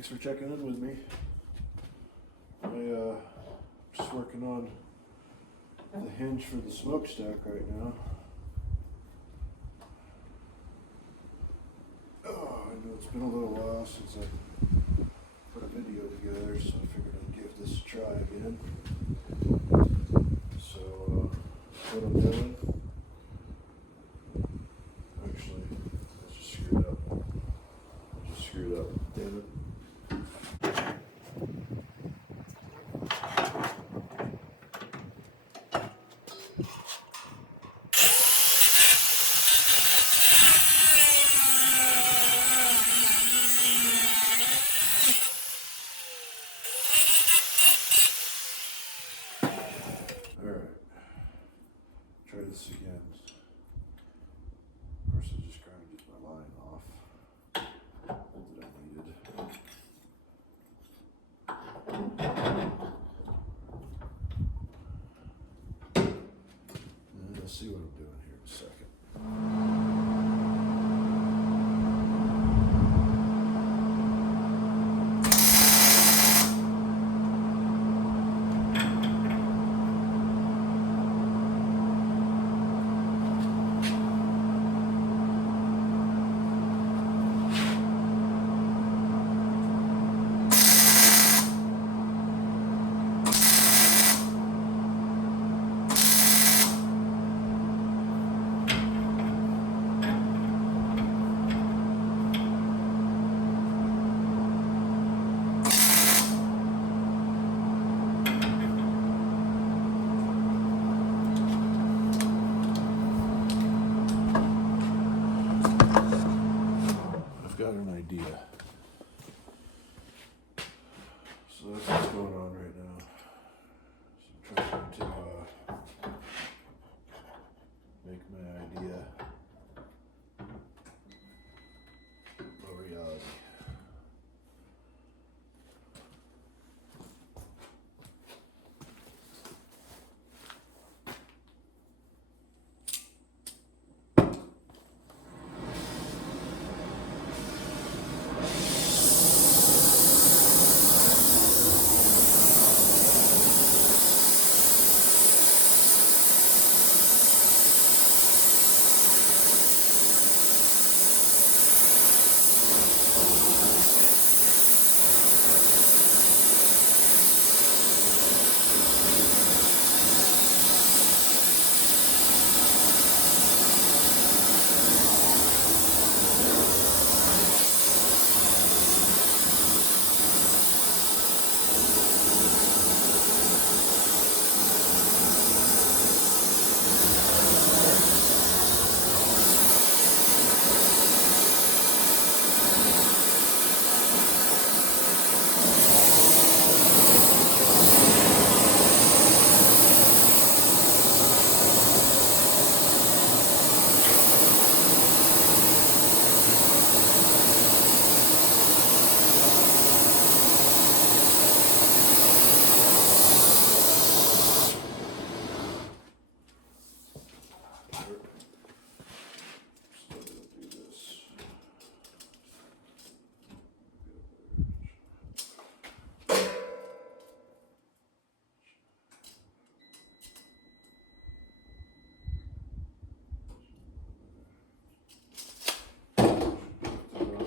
Thanks for checking in with me. I'm just working on the hinge for the smokestack right now. Oh, I know it's been a little while since I put a video together, so I figured I'd give this a try again. So, what I'm doing, actually, I just screwed up. Damn it. Alright, try this again. Of course, I just grounded my line off that I needed. And I'll see what I'm doing here in a second. Got an idea. So that's what's going on right now. So I'm trying to make my idea a reality.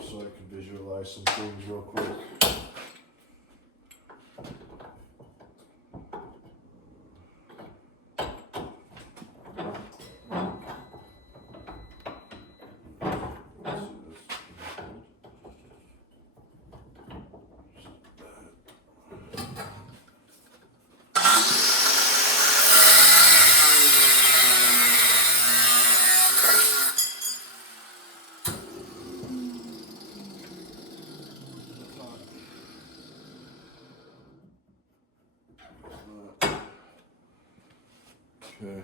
So I can visualize some things real quick. Okay.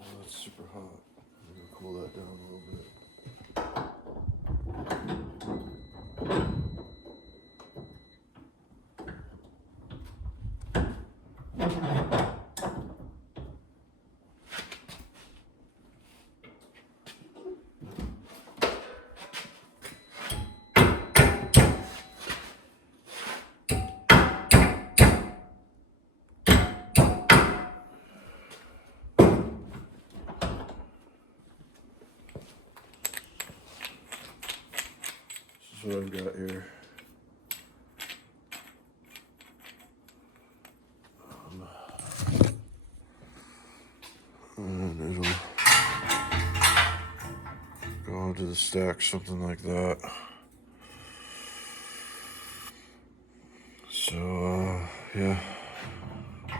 Oh, that's super hot. I'm gonna cool that down a little bit. what I've got here. And it'll go onto the stack, something like that. So, yeah,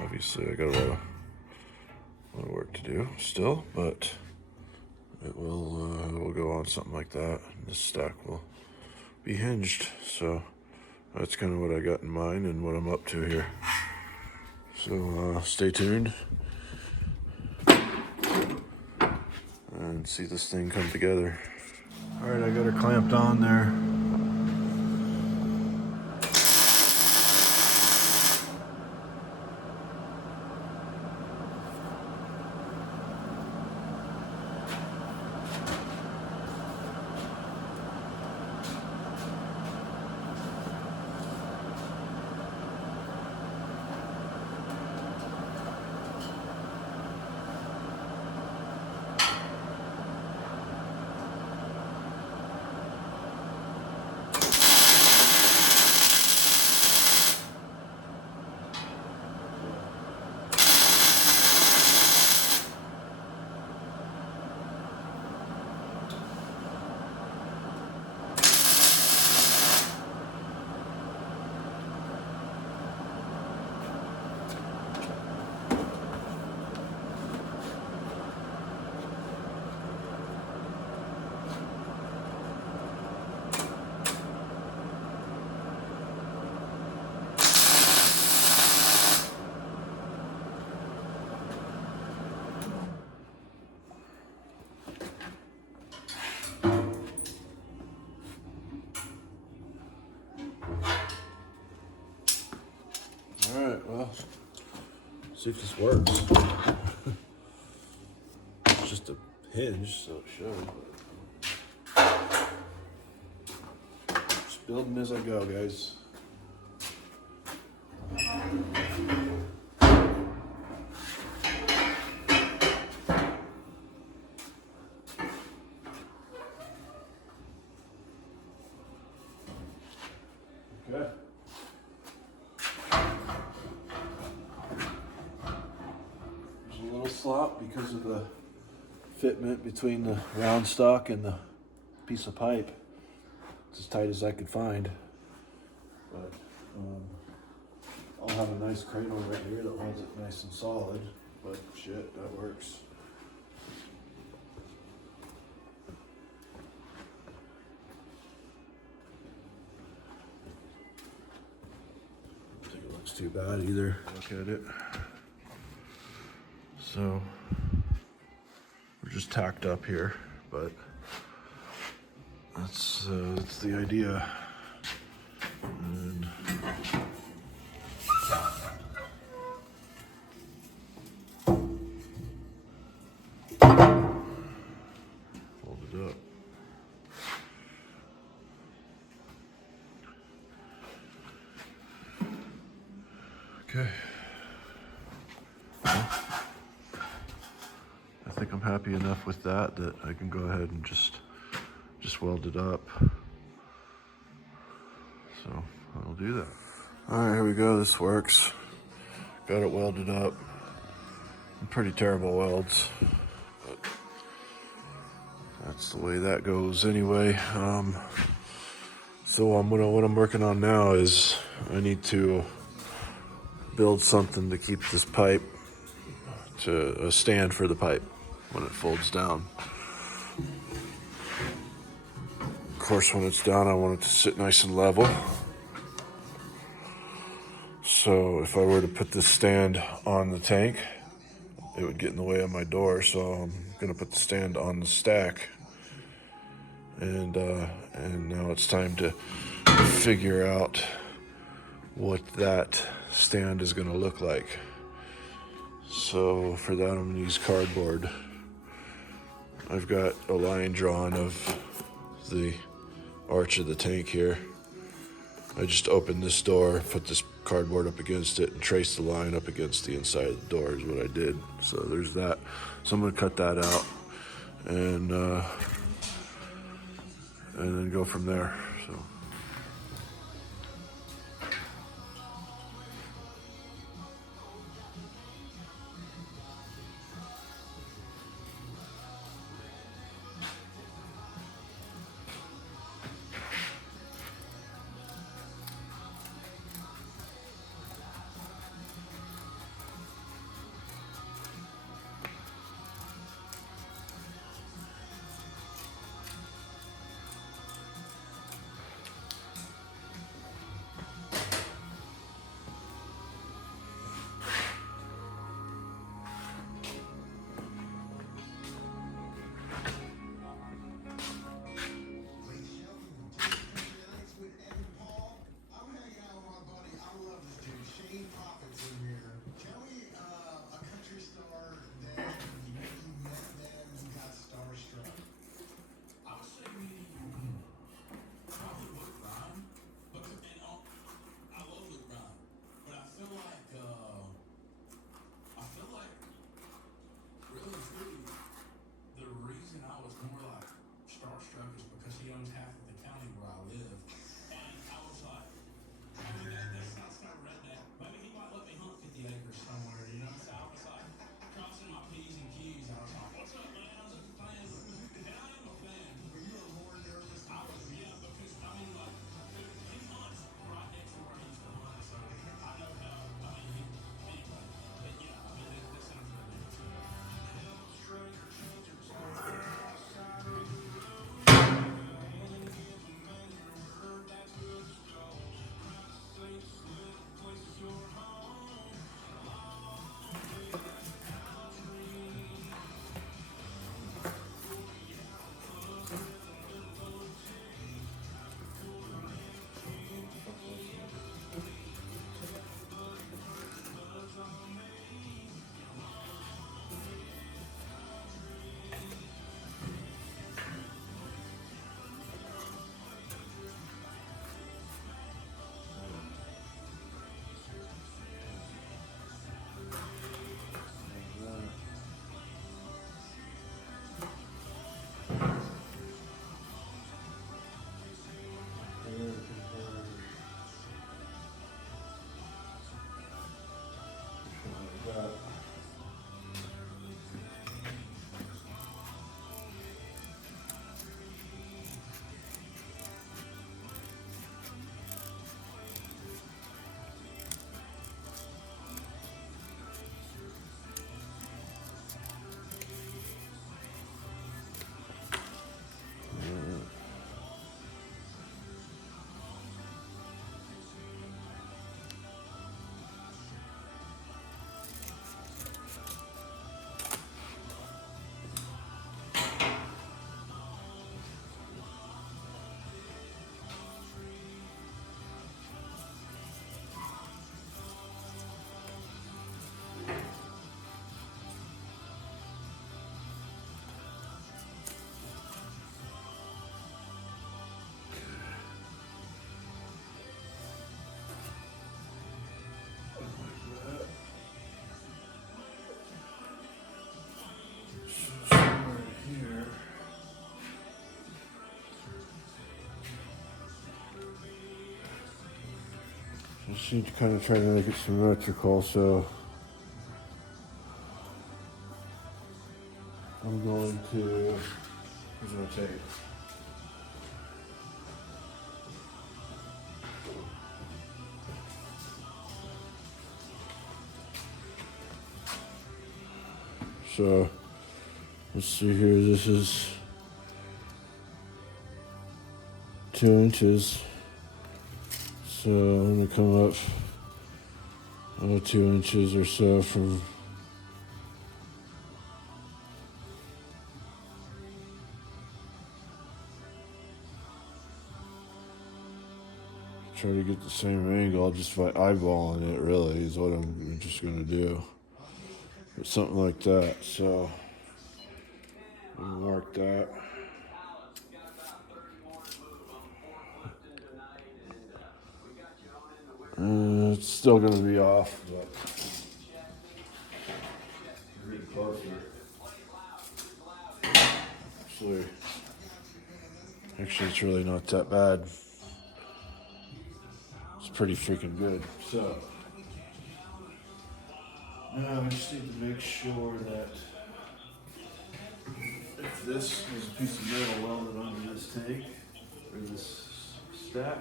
obviously I got a lot of work to do still, but it will go on something like that. And this stack will be hinged. So that's kind of what I got in mind and what I'm up to here. So stay tuned and see this thing come together. All right, I got her clamped on there. All right, well, see if this works. It's just a hinge, so it should. But just building as I go, guys. Okay. Slop because of the fitment between the round stock and the piece of pipe. It's as tight as I could find, but I'll have a nice cradle right here that holds it nice and solid, but shit, that works. I don't think it looks too bad either. Look at it. So we're just tacked up here, but that's the idea. And fold it up. Okay. I think I'm happy enough with that I can go ahead and just weld it up. So I'll do that. All right, here we go. This works. Got it welded up. Pretty terrible welds, but that's the way that goes anyway. So what I'm working on now is I need to build something to keep this pipe, to a stand for the pipe when it folds down. Of course, when it's down, I want it to sit nice and level. So if I were to put this stand on the tank, it would get in the way of my door. So I'm gonna put the stand on the stack. And now it's time to figure out what that stand is gonna look like. So for that, I'm gonna use cardboard. I've got a line drawn of the arch of the tank here. I just opened this door, put this cardboard up against it, and traced the line up against the inside of the door is what I did. So there's that. So I'm gonna cut that out and then go from there. So. just need to kind of try to make it symmetrical, so I'm going to, here's my tape. So let's see here, this is 2 inches. So I'm gonna come up 2 inches or so from try to get the same angle just by eyeballing it, really, is what I'm just gonna do. Or something like that. So I'm gonna mark that. It's still gonna be off, but we're getting closer. Actually, it's really not that bad. It's pretty freaking good. So now I just need to make sure that if this is a piece of metal welded onto this tank or this stack,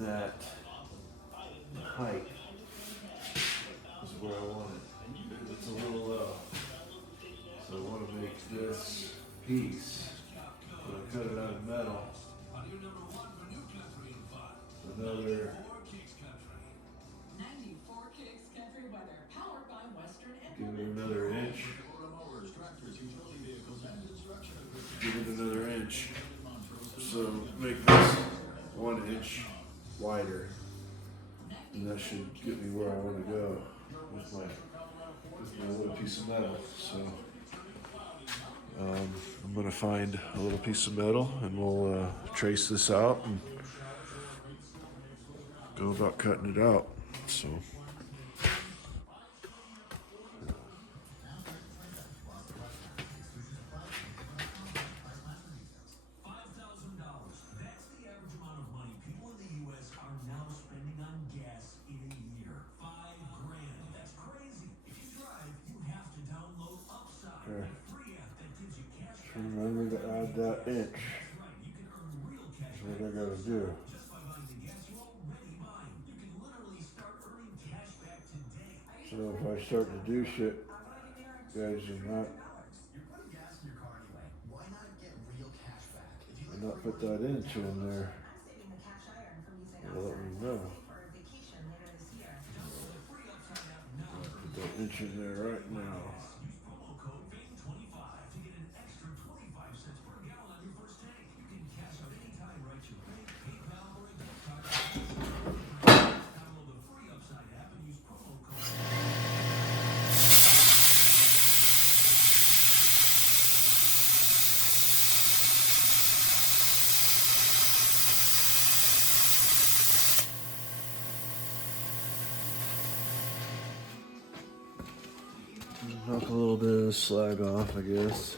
that the height is where I want it. It's a little low. So I want to make this piece, when I cut it out of metal, another 94 kicks country weather, powered by Western. Give it another inch. Give it another inch. So make this 1 inch wider, and that should get me where I want to go with my little piece of metal. So I'm gonna find a little piece of metal, and we'll trace this out and go about cutting it out. So. Remember to add that inch. That's what I gotta do. So if I start to do shit, guys, and not put that inch in there, it'll let me know. Put that inch in there right now. Knock a little bit of the slag off, I guess.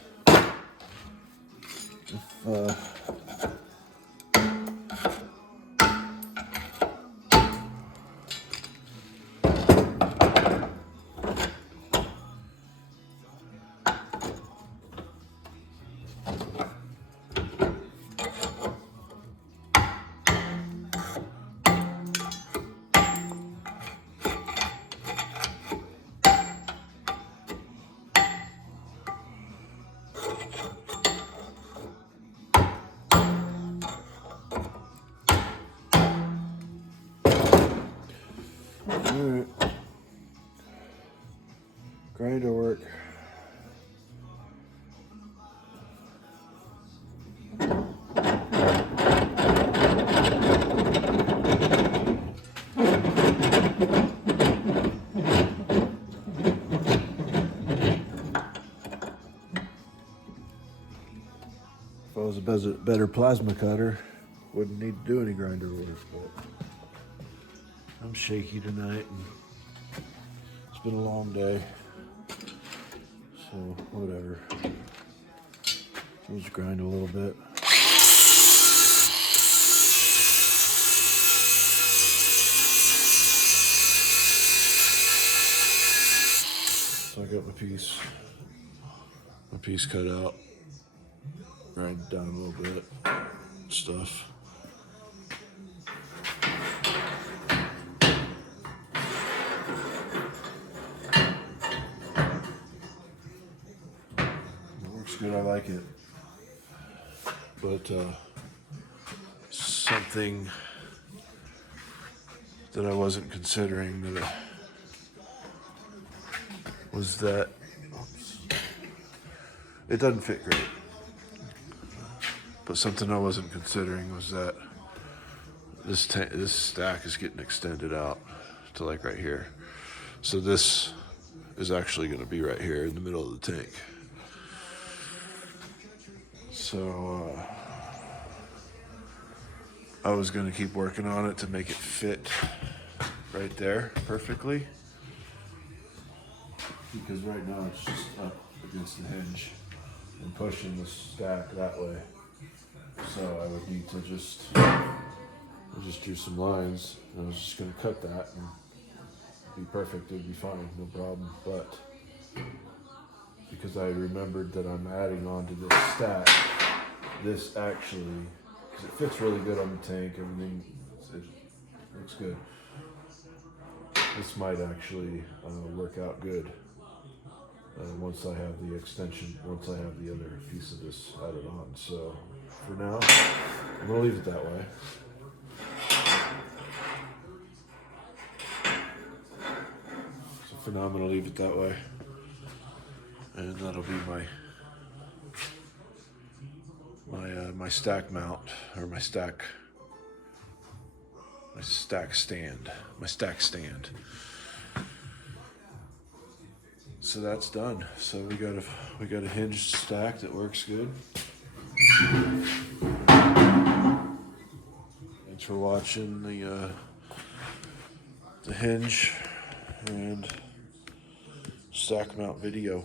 Alright. Grinder work. If I was a better plasma cutter, wouldn't need to do any grinder work, but I'm shaky tonight, and it's been a long day, so whatever. Let's grind a little bit. got my piece cut out. Grind it down a little bit. Stuff. It works good, I like it. But something that I wasn't considering was that it doesn't fit great. But something I wasn't considering was that this stack is getting extended out to like right here. So this is actually going to be right here in the middle of the tank. So I was going to keep working on it to make it fit right there perfectly. Because right now it's just up against the hinge and pushing the stack that way. So I would need to just do some lines. And I was just going to cut that and be perfect. It would be fine, no problem. But because I remembered that I'm adding on to this stack, this actually, because it fits really good on the tank, everything, it looks good. This might actually work out good once I have the extension, once I have the other piece of this added on. So for now, I'm going to leave it that way. So for now, I'm going to leave it that way. And that'll be my stack mount, or my stack stand. So that's done. So we got a hinged stack that works good. Thanks for watching the hinge and stack mount video.